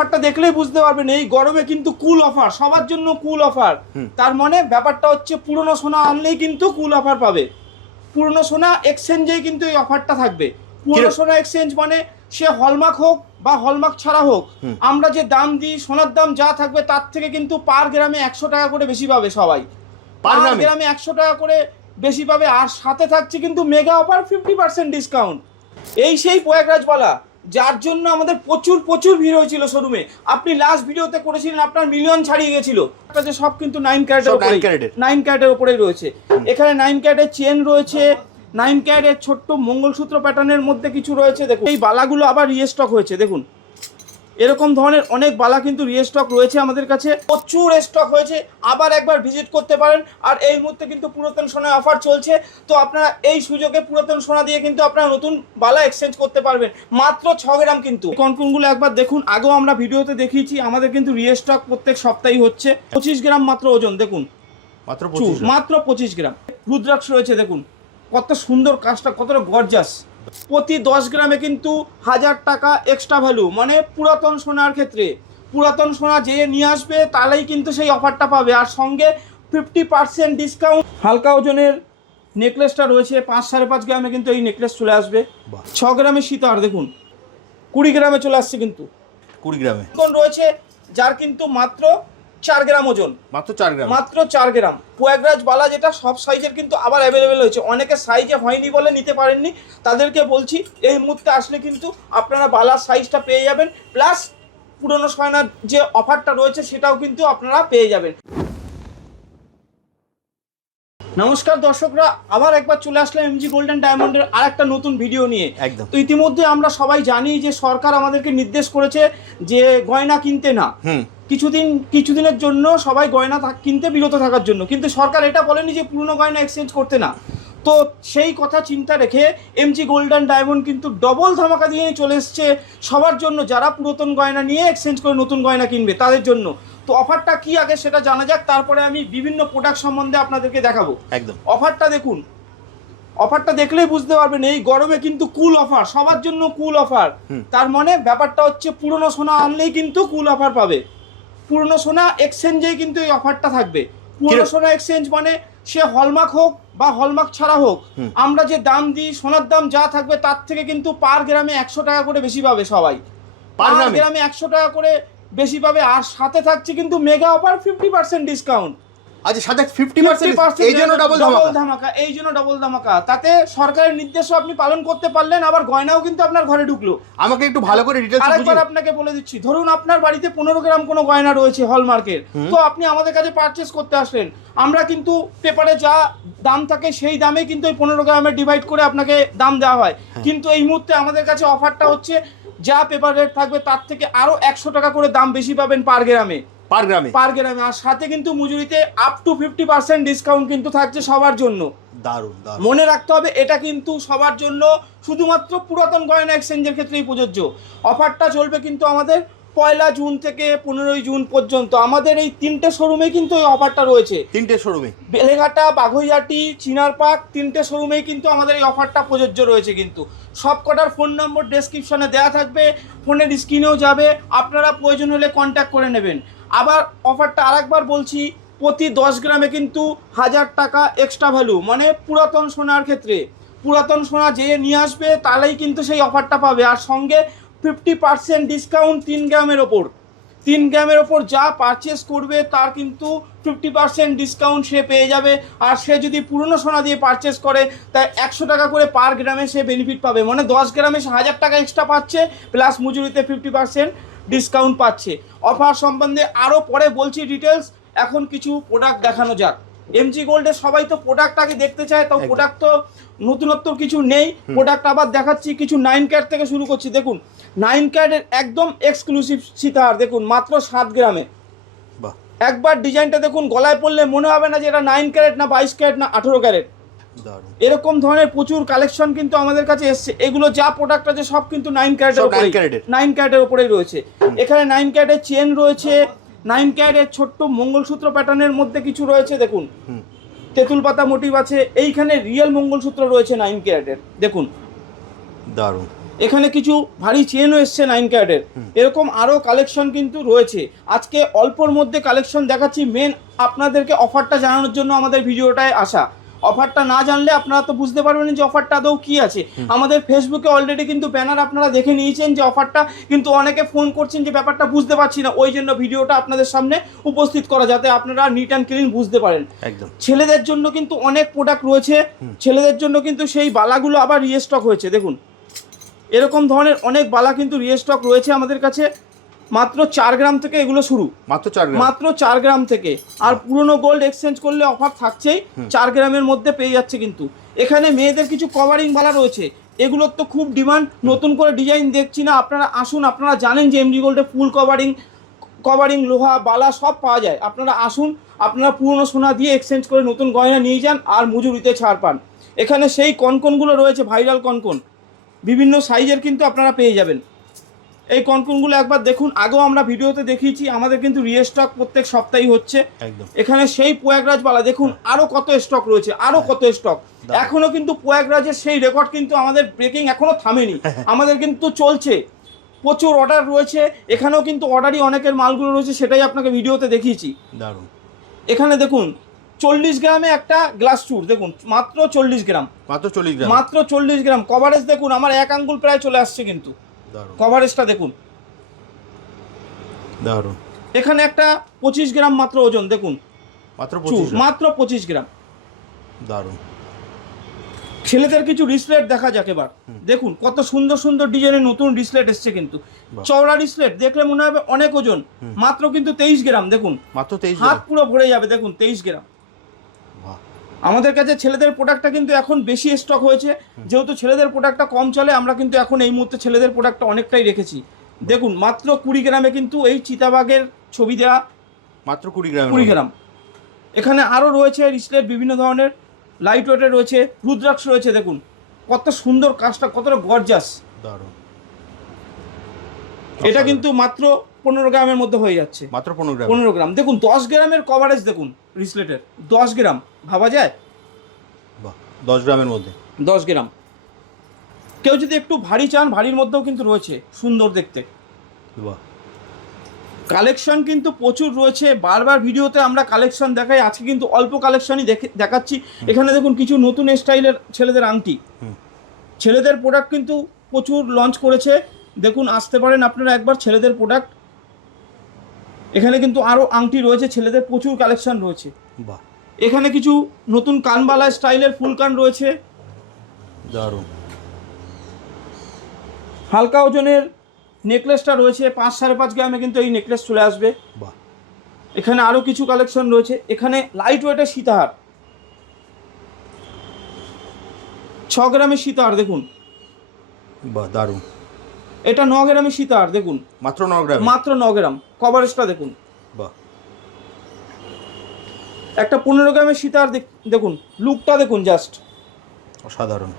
অফারটা দেখলেই বুঝতে পারবেন এই গরমে কিন্তু কুল অফার, সবার জন্য কুল অফার। তার মানে ব্যাপারটা হচ্ছে পুরনো সোনা আনলেই কিন্তু কুল অফার পাবে। পুরনো সোনা এক্সচেঞ্জেই কিন্তু এই অফারটা থাকবে। পুরনো সোনা এক্সচেঞ্জ মানে সে হলমার্ক হোক বা হলমার্ক ছাড়া হোক, আমরা যে দাম দিই সোনার দাম যা থাকবে তার থেকে কিন্তু পার গ্রামে 100 টাকা করে বেশি পাবে সবাই। পার গ্রামে 100 টাকা করে বেশি পাবে। আর সাথে থাকছে কিন্তু মেগা অফার 50% ডিসকাউন্ট। এই সেই প্রয়াগরাজ বালা, যার জন্য আমাদের প্রচুর ভিড় হয়েছিল শোরুমে। আপনি লাস্ট ভিডিওতে করেছিলেন, আপনার মিলিয়ন ছাড়িয়ে গেছিল। যে সব কিন্তু 9 ক্যারেটের উপরেই রয়েছে। এখানে 9 ক্যারেটের চেন রয়েছে, 9 ক্যারেটের ছোট্ট মঙ্গলসূত্র প্যাটার্নের মধ্যে কিছু রয়েছে। দেখুন এই বালাগুলো আবার রিস্টক হয়েছে। দেখুন এরকম ধরনের অনেক বালা কিন্তু রিস্টক রয়েছে আমাদের কাছে, প্রচুর স্টক হয়েছে। আবার একবার ভিজিট করতে পারেন। আর এই মুহূর্তে কিন্তু পুরাতন সোনায় অফার চলছে, তো আপনারা এই সুযোগে পুরাতন সোনা দিয়ে কিন্তু আপনারা নতুন বালা এক্সচেঞ্জ করতে পারবেন মাত্র 6 গ্রাম। কিন্তু কনকনগুলো একবার দেখুন, আগেও আমরা ভিডিওতে দেখিয়েছি, আমাদের কিন্তু রিস্টক প্রত্যেক সপ্তাহেই হচ্ছে। 25 গ্রাম মাত্র ওজন, দেখুন মাত্র 25 গ্রাম। রুদ্রাক্ষ রয়েছে, দেখুন কত সুন্দর কাজটা, কতটা গর্জাস। প্রতি 10 গ্রামে কিন্তু 1000 টাকা এক্সট্রা ভ্যালু। মানে পুরাতন সোনার ক্ষেত্রে পুরাতন সোনা যে নিয়ে আসবে তাহলেই কিন্তু সেই অফারটা পাবে। আর সঙ্গে 50% ডিসকাউন্ট। হালকা ওজনের নেকলেসটা রয়েছে 5-5.5 গ্রামে কিন্তু এই নেকলেস চলে আসবে। 6 গ্রামের সীতার দেখুন 20 গ্রামে চলে আসছে, কিন্তু 20 গ্রামে রয়েছে যার কিন্তু মাত্র 4 গ্রাম ওজন, মাত্র 4 গ্রাম। প্রয়াগরাজ বালা যেটা সব সাইজের কিন্তু আবার অ্যাভেলেবেল হয়েছে। অনেকে সাইজে হয়নি বলে নিতে পারেননি, তাদেরকে বলছি এই মুহূর্তে আসলে কিন্তু আপনারা বালার সাইজটা পেয়ে যাবেন, প্লাস পুরনো সোনার যে অফারটা রয়েছে সেটাও কিন্তু আপনারা পেয়ে যাবেন। নমস্কার দর্শকরা, আবার একবার চলে আসলাম এমজি গোল্ডেন ডায়মন্ডের আর একটা নতুন ভিডিও নিয়ে। একদম। তো ইতিমধ্যে আমরা সবাই জানি যে সরকার আমাদেরকে নির্দেশ করেছে যে গয়না কিনতে না, কিছুদিনের জন্য সবাই গয়না কিনতে বিরত থাকার জন্য। কিন্তু সরকার এটা বলেনি যে পুরনো গয়না এক্সচেঞ্জ করতে না। তো সেই কথা চিন্তা রেখে এমজি গোল্ডেন ডায়মন্ড কিন্তু ডবল ধামাকা দিয়ে চলে এসছে সবার জন্য, যারা পুরাতন গয়না নিয়ে এক্সচেঞ্জ করে নতুন গয়না কিনবে তাদের জন্য। তো অফারটা কি আগে সেটা জানা যাক, তারপরে আমি বিভিন্ন প্রোডাক্ট সম্বন্ধে আপনাদেরকে দেখাবো। একদম। অফারটা দেখুন, অফারটা দেখলেই বুঝতে পারবেন এই গরমে কিন্তু কুল অফার, সবার জন্য কুল অফার। তার মানে ব্যাপারটা হচ্ছে পুরনো সোনা আনলেই কিন্তু কুল অফার পাবে। পুরনো সোনা এক্সচেঞ্জেই কিন্তু এই অফারটা থাকবে। পুরনো সোনা এক্সচেঞ্জ মানে সে হলমার্ক হোক বা হলমার্ক ছাড়া হোক, আমরা যে দাম দিই সোনার দাম যা থাকবে তার থেকে কিন্তু পার গ্রামে 100 টাকা করে বেশি পাবে সবাই। পার গ্রামে 100 টাকা করে বেশি পাবে। আর সাথে থাকছে কিন্তু মেগা অফার 50% ডিসকাউন্ট। আচ্ছা, সাথে 50% এই জন্য ডাবল ধামাকা, এই জন্য ডাবল ধামাকা। তাতে সরকারের নির্দেশও আপনি পালন করতে পারলেন, আবার গয়নাও কিন্তু আপনার ঘরে ঢুকলো। আমাকে একটু ভালো করে ডিটেইলস বুঝিয়ে। আরেকবার আপনাকে বলে দিচ্ছি, ধরুন আপনার বাড়িতে 15 গ্রাম কোনো গয়না রয়েছে হলমার্কের, তো আপনি আমাদের কাছে পারচেজ করতে আসলেন। আমরা কিন্তু পেপারে যা দাম থাকে সেই দামে কিন্তু এই 15 গ্রামে ডিভাইড করে আপনাকে দাম দেওয়া হয়। কিন্তু এই মুহূর্তে আমাদের কাছে অফারটা হচ্ছে যা পেপার রেট থাকবে তার থেকে আরো 100 টাকা করে দাম বেশি পাবেন পার গ্রামে। আর সাথে কিন্তু মজুরিতে আপ টু 50% ডিসকাউন্ট কিন্তু থাকছে সবার জন্য। দারুণ। মনে রাখতে হবে এটা কিন্তু সবার জন্য, শুধুমাত্র পুরাতন গয়না এক্সচেঞ্জের ক্ষেত্রেই প্রযোজ্য। অফারটা চলবে কিন্তু আমাদের 1 জুন থেকে 15 জুন পর্যন্ত। আমাদের এই 3টে শোরুমে কিন্তু এই অফারটা রয়েছে। 3টে শোরুমে, বেলেঘাটা, বাঘৈহাটি, চিনারপাক, 3টে শোরুমেই কিন্তু আমাদের এই অফারটা প্রযোজ্য রয়েছে। কিন্তু সব কটার ফোন নম্বর ডেসক্রিপশনে দেওয়া থাকবে, ফোনের স্ক্রিনেও যাবে, আপনারা প্রয়োজন হলে কন্ট্যাক্ট করে নেবেন। আবার অফারটা আরেকবার বলছি, প্রতি 10 গ্রামে কিন্তু 1000 টাকা এক্সট্রা ভ্যালু। মানে পুরাতন সোনার ক্ষেত্রে পুরাতন সোনা যে নিয়ে আসবে তাহলেই কিন্তু সেই অফারটা পাবে। আর সঙ্গে 50% ডিসকাউন্ট 3 গ্রামের ওপর। 3 গ্রামের ওপর যা পারচেস করবে তার কিন্তু 50% ডিসকাউন্ট সে পেয়ে যাবে। আর সে যদি পুরনো সোনা দিয়ে পারচেস করে তাই 100 টাকা করে পার গ্রামে সে বেনিফিট পাবে। মানে 10 গ্রামে সে 1000 টাকা এক্সট্রা পাচ্ছে, প্লাস মজুরিতে 50% ডিসকাউন্ট পাচ্ছে। অফার সম্বন্ধে আরও পরে বলছি ডিটেলস, এখন কিছু প্রোডাক্ট দেখানো যাক। এমজি গোল্ডে সবাই তো প্রোডাক্ট আগে দেখতে চায়, তো প্রোডাক্ট তো নতুনত্ব কিছু নেই। প্রোডাক্ট আবার দেখাচ্ছি, কিছু 9 ক্যারেট থেকে শুরু করছি। দেখুন 9 ক্যারেটের একদম এক্সক্লুসিভ সীতাহার, দেখুন মাত্র 7 গ্রামে। একবার ডিজাইনটা দেখুন, গলায় পড়লে মনে হবে না যে এটা 9 ক্যারেট না 22 ক্যারেট না 18 ক্যারেট। এরকম ধরনের প্রচুর কালেকশন কিন্তু আমাদের কাছে এসছে। এগুলো যা প্রোডাক্ট আছে সব কিন্তু 9 ক্যারেটের উপরেই রয়েছে। এখানে 9 ক্যারেটের চেন রয়েছে, 9 ক্যারেটের ছোট্ট মঙ্গলসূত্র প্যাটার্নের মধ্যে কিছু রয়েছে। দেখুন তেঁতুল পাতা মোটিভ আছে। এইখানে রিয়েল মঙ্গলসূত্র রয়েছে 9 ক্যারেটের, দেখুন দারুণ। এখানে কিছু ভারী চেনও এসছে 9 ক্যারেটের। এরকম আরও কালেকশন কিন্তু রয়েছে। আজকে অল্পর মধ্যে কালেকশন দেখাচ্ছি। মেন আপনাদেরকে অফারটা জানানোর জন্য আমাদের ভিডিওটায় আসা। অফারটা না জানলে আপনারা তো বুঝতে পারবেন যে অফারটা আদৌ কী আছে। আমাদের ফেসবুকে অলরেডি কিন্তু ব্যানার আপনারা দেখে নিয়েছেন যে অফারটা, কিন্তু অনেকে ফোন করছেন যে ব্যাপারটা বুঝতে পারছি না, ওই জন্য ভিডিওটা আপনাদের সামনে উপস্থিত করা, যাতে আপনারা নিট অ্যান্ড ক্লিন বুঝতে পারেন। একদম। ছেলেদের জন্য কিন্তু অনেক প্রোডাক্ট রয়েছে। ছেলেদের জন্য কিন্তু সেই বালাগুলো আবার রিস্টক হয়েছে। দেখুন এরকম ধরনের অনেক বালা কিন্তু রিস্টক রয়েছে আমাদের কাছে। মাত্র 4 গ্রাম থেকে এগুলো শুরু, মাত্র 4 গ্রাম থেকে। আর পুরনো গোল্ড এক্সচেঞ্জ করলে অফার থাকছেই, 4 গ্রামের মধ্যে পেয়ে যাচ্ছে। কিন্তু এখানে মেয়েদের কিছু কভারিং বালা রয়েছে, এগুলোর তো খুব ডিমান্ড। নতুন করে ডিজাইন দেখছি না, আপনারা আসুন। আপনারা জানেন যে এমডি গোল্ডে ফুল কভারিং লোহা বালা সব পাওয়া যায়। আপনারা আসুন, আপনারা পুরনো সোনা দিয়ে এক্সচেঞ্জ করে নতুন গয়না নিয়ে যান আর মজুরিতে ছাড় পান। এখানে সেই কনকনগুলো রয়েছে, ভাইরাল কনকন, বিভিন্ন সাইজের কিন্তু আপনারা পেয়ে যাবেন। এই কনকনগুলো একবার দেখুন, আগেও আমরা ভিডিওতে দেখিয়েছি, আমাদের কিন্তু রিস্টক প্রত্যেক সপ্তাহেই হচ্ছে। এখানে সেই প্রয়াগরাজ বালা দেখুন, আরও কত স্টক রয়েছে, আরও কত স্টক। এখনও কিন্তু প্রয়াগরাজের সেই রেকর্ড কিন্তু আমাদের ব্রেকিং এখনও থামেনি, আমাদের কিন্তু চলছে। প্রচুর অর্ডার রয়েছে, এখানেও কিন্তু অর্ডারই অনেকের মালগুলো রয়েছে, সেটাই আপনাকে ভিডিওতে দেখিয়েছি। দারুণ। এখানে দেখুন 40 গ্রামে একটা গ্লাস চুর, দেখুন মাত্র 40 গ্রাম, মাত্র 40 গ্রাম। কভারেজ দেখুন, আমার 1 আঙ্গুল প্রায় চলে আসছে কিন্তু। কভারেজটা দেখুন, দারুণ। এখানে একটা 25 গ্রাম মাত্র ওজন, দেখুন মাত্র 25 গ্রাম, দারুণ। ছেলেদের কিছু রিসলেট দেখা যাক এবার। দেখুন কত সুন্দর সুন্দর ডিজাইনের নতুন রিসলেট এসছে কিন্তু। চওড়া রিসলেট দেখলে মনে হবে অনেক ওজন, মাত্র কিন্তু 23 গ্রাম। দেখুন মাত্র 23, হাত পুরো ভরে যাবে। দেখুন 23 গ্রাম। আমাদের কাছে ছেলেদের প্রোডাক্টটা কিন্তু এখন বেশি স্টক হয়েছে, যেহেতু ছেলেদের প্রোডাক্টটা কম চলে, আমরা কিন্তু এখন এই মুহূর্তে ছেলেদের প্রোডাক্টটা অনেকটাই রেখেছি। দেখুন মাত্র 20 গ্রামে কিন্তু এই চিতাবাঘের ছবি দেওয়া, মাত্র 20 গ্রাম। এখানে আরও রয়েছে রিসলেট বিভিন্ন ধরনের, লাইট ওয়েটের রয়েছে, রুদ্রাক্ষ রয়েছে। দেখুন কত সুন্দর কাজটা, কতটা গর্জাস। এটা কিন্তু মাত্র 15 গ্রামের মধ্যে হয়ে যাচ্ছে, মাত্র 15 গ্রাম। দেখুন 10 গ্রামের কভারেজ, দেখুন রিসলেটের 10 গ্রাম, ভাবা যায় 10 গ্রামের মধ্যে 10 গ্রাম। কেউ যদি একটু ভারী চান, ভারীর মধ্যেও কিন্তু রয়েছে, সুন্দর দেখতে। কালেকশন কিন্তু প্রচুর রয়েছে, বারবার ভিডিওতে আমরা কালেকশন দেখাই, আজকে কিন্তু অল্প কালেকশনই দেখাচ্ছি। এখানে দেখুন কিছু নতুন স্টাইলের ছেলেদের আংটি, ছেলেদের প্রোডাক্ট কিন্তু প্রচুর লঞ্চ করেছে। দেখুন আসতে পারেন আপনারা একবার, ছেলেদের প্রোডাক্ট। এখানে কিন্তু আরও আংটি রয়েছে, ছেলেদের প্রচুর কালেকশন রয়েছে। এখানে কিছু নতুন কানবালা স্টাইলের ফুল কান রয়েছে, দারুণ। হালকা ওজনের নেকলেসটা রয়েছে, 5-5.5 গ্রামে কিন্তু এই নেকলেস চলে আসবে। এখানে আরও কিছু কালেকশন রয়েছে। এখানে লাইট ওয়েটের সীতাহার, 6 গ্রামের সীতাহার, দেখুন দারুণ। এটা 9 গ্রামের সীতাহার, দেখুন মাত্র 9 গ্রাম, মাত্র 9 গ্রাম। কভারেজটা দেখুন, একটা 15 গ্রামের সীতাহার দেখুন, লুকটা দেখুন, জাস্ট অসাধারণ।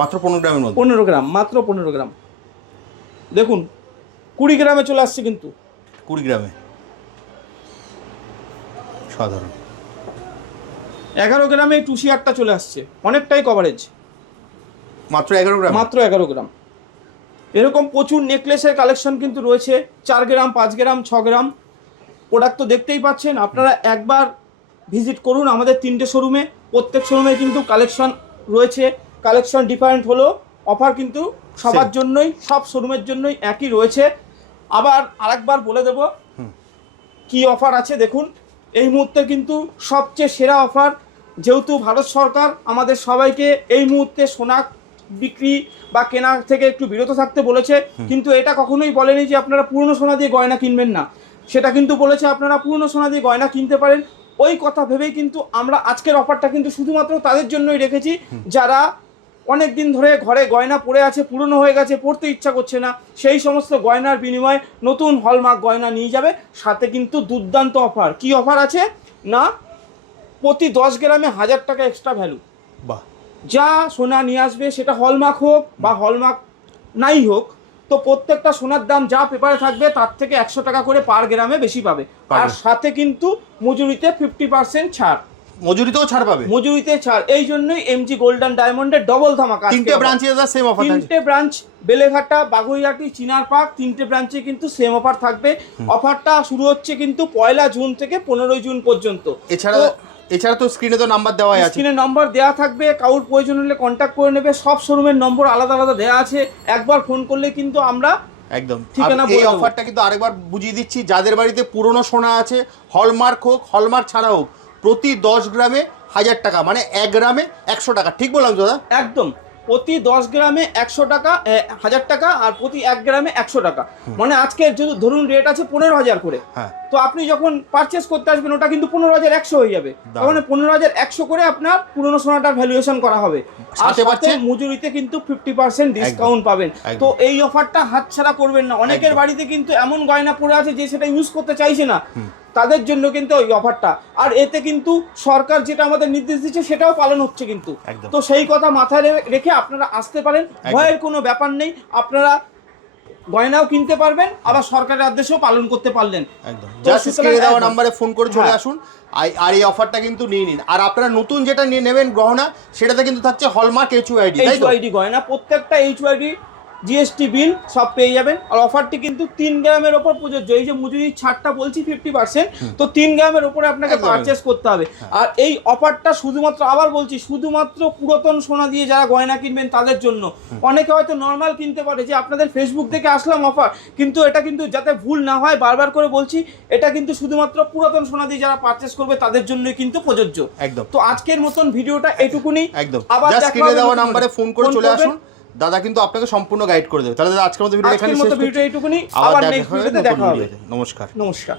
মাত্র 15 গ্রামের মধ্যে, 15 গ্রাম, মাত্র 15 গ্রাম। দেখুন 20 গ্রামে চলে আসছে কিন্তু, 20 গ্রামে, সাধারণ। 11 গ্রামে এই টুসিয়ারটা চলে আসছে, অনেকটাই কভারেজ, মাত্র 11 গ্রাম, মাত্র 11 গ্রাম। এরকম প্রচুর নেকলেসের কালেকশন কিন্তু রয়েছে, 4 গ্রাম, 5 গ্রাম, 6 গ্রাম। প্রোডাক্ট তো দেখতেই পাচ্ছেন, আপনারা একবার ভিজিট করুন আমাদের 3টে শোরুমে। প্রত্যেক শোরুমে কিন্তু কালেকশন রয়েছে, কালেকশন ডিফারেন্ট হলো, অফার কিন্তু সবার জন্যই, সব শোরুমের জন্যই একই রয়েছে। আবার আরেকবার বলে দেব কি অফার আছে। দেখুন এই মুহূর্তে কিন্তু সবচেয়ে সেরা অফার, যেহেতু ভারত সরকার আমাদের সবাইকে এই মুহূর্তে সোনা বিক্রি বা কেনা থেকে একটু বিরত থাকতে বলেছে, কিন্তু এটা কখনোই বলেনি যে আপনারা পুরনো সোনা দিয়ে গয়না কিনবেন না, সেটা কিন্তু বলেছে আপনারা পুরনো সোনা দিয়ে গয়না কিনতে পারেন। ওই কথা ভেবেই কিন্তু আমরা আজকের অফারটা কিন্তু শুধুমাত্র তাদের জন্যই রেখেছি, যারা অনেক দিন ধরে ঘরে গয়না পড়ে আছে, পুরনো হয়ে গেছে, পড়তে ইচ্ছা করছে না, সেই সমস্ত গয়নার বিনিময়ে নতুন হলমার্ক গয়না নিয়ে যাবে। সাথে কিন্তু দুর্দান্ত অফার। কি অফার আছে না, প্রতি 10 গ্রামে 1000 টাকা এক্সট্রা ভ্যালু। বাহ। যা সোনা নিয়ে আসবে, সেটা হলমার্ক হোক বা হলমার্ক নাই হোক, তো প্রত্যেকটা সোনার দাম যা পেপারে থাকবে তার থেকে 100 টাকা করে পার গ্রামে বেশি পাবে। আর সাথে কিন্তু মজুরিতে 50% ছাড়। মজুরিতেও ছাড় পাবে। মজুরিতে ছাড়, এই জন্যই এমজি গোল্ডেন ডায়মন্ডের ডবল ধামাকা। 3টে ব্রাঞ্চে দাদা সেম অফার থাকবে। 3টে ব্রাঞ্চ, বেলেঘাটা, বাগুইহাটি, চিনারপাড়, 3টে ব্রাঞ্চে কিন্তু সেম অফার থাকবে। অফারটা শুরু হচ্ছে কিন্তু 1 জুন থেকে 15 জুন পর্যন্ত। এছাড়া তো স্ক্রিনে তো নাম্বার দেওয়া আছে, স্ক্রিনে নাম্বার দেওয়া থাকবে, কারোর প্রয়োজন হলে কন্ট্যাক্ট করে নেবে। সব শোরুমের নম্বর আলাদা আলাদা দেওয়া আছে, একবার ফোন করলে কিন্তু আমরা একদম ঠিকানা এই অফারটা কিন্তু আরেকবার বুঝিয়ে দিচ্ছি, যাদের বাড়িতে পুরনো সোনা আছে, হলমার্ক হোক হলমার্ক ছাড়া হোক, প্রতি 10 গ্রামে 1000 টাকা, মানে 1 গ্রামে 100 টাকা। ঠিক বললাম তো দাদা? একদম, প্রতি 10 গ্রামে 100 টাকা, 1000 টাকা, আর প্রতি 1 গ্রামে 100 টাকা। মানে আজকে যদি ধরুন রেট আছে 15,000 করে, তো আপনি যখন পারচেস করতে আসবেন ওটা কিন্তু 15,100 হয়ে যাবে। তার মানে 15,100 করে আপনার পুরনো সোনাটার ভ্যালুয়েশন করা হবে। আর সাথে মজুরিতে কিন্তু 50% ডিসকাউন্ট পাবেন। তো এই অফারটা হাতছাড়া করবেন না। অনেকের বাড়িতে কিন্তু এমন গয়না পড়ে আছে যে সেটা ইউজ করতে চাইছে না, তাদের জন্য কিন্তু ওই অফারটা। আর এতে কিন্তু সরকার যেটা আমাদের নির্দেশ দিচ্ছে সেটাও পালন হচ্ছে কিন্তু। তো সেই কথা মাথায় রেখে আপনারা আসতে পারেন, ভয়ের কোনো ব্যাপার নেই। আপনারা গয়নাও কিনতে পারবেন, আবার সরকারের আদেশও পালন করতে পারলেন। একদম, জাস্ট স্ক্রিনে দেওয়া নম্বরে ফোন করে চলে আসুন, আর এই অফারটা কিন্তু নিয়ে নিন। আর আপনারা নতুন যেটা নিয়ে নেবেন গহনা, সেটাতে কিন্তু থাকছে হলমার্ক HUID, তাই তো? HUID গয়না, প্রত্যেকটা HUID জিএসটি বিল সব পেয়ে যাবেন। আর অফারটি কিন্তু 3 গ্রামের ওপর প্রযোজ্য। এই যে মজুরির ছাড়টা বলছি 50%, তো 3 গ্রামের ওপরে আপনাকে পারচেস করতে হবে। আর এই অফারটা শুধুমাত্র, আবার বলছি, শুধুমাত্র পুরাতন সোনা দিয়ে যারা গয়না কিনবেন তাদের জন্য। অনেকে হয়তো নর্মাল কিনতে পারে, যে আপনাদের ফেসবুক থেকে আসলাম অফার, কিন্তু এটা কিন্তু যাতে ভুল না হয় বারবার করে বলছি, এটা কিন্তু শুধুমাত্র পুরাতন সোনা দিয়ে যারা পারচেস করবে তাদের জন্যই কিন্তু প্রযোজ্য। একদম। তো আজকের মতন ভিডিওটা এটুকুনি। একদম, আবার জাস্ট স্ক্রিনে দেওয়া নম্বরে ফোন করে চলে আসুন, দাদা কিন্তু আপনাকে সম্পূর্ণ গাইড করে দেবে। তাহলে দাদা আজকের মতো ভিডিও এখানে শেষ করছি। এইটুকুনি, আবার নেক্সট ভিডিওতে দেখা হবে। নমস্কার। নমস্কার।